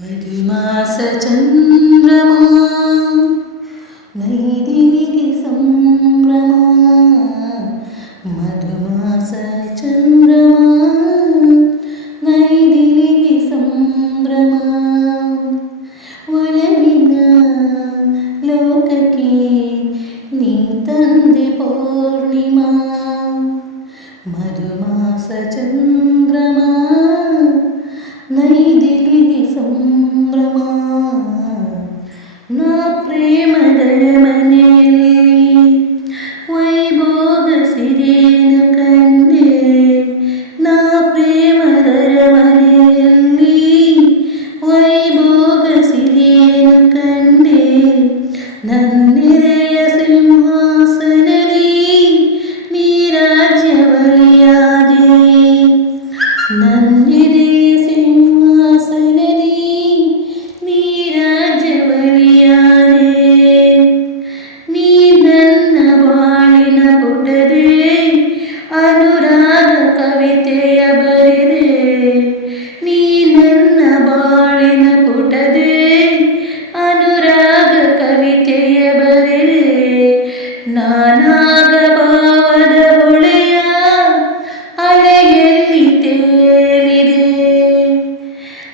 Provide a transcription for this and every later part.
മധുമാസചന്ദ്രമാ നൈതിനിക സംഭ്രമാ മധുമാസചന്ദ്രമാ നൈതിനിക സംഭ്രമാ ഒലവിന ലോകക്കെ നീ തന്റെ പൂർണിമ മധുമാസചന്ദ്ര மெய்யே மெய்யே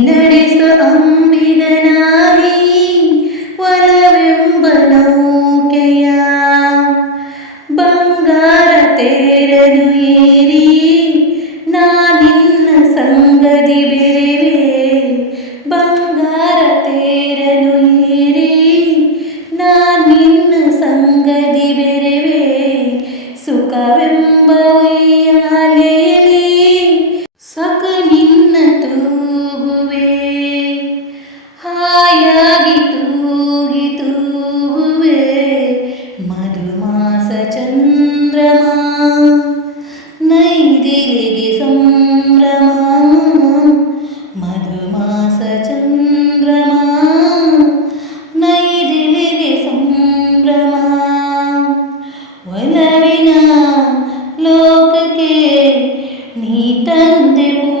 ನಡೆಸ ಅಂಬಿದನ നീ തന്റെ പൂ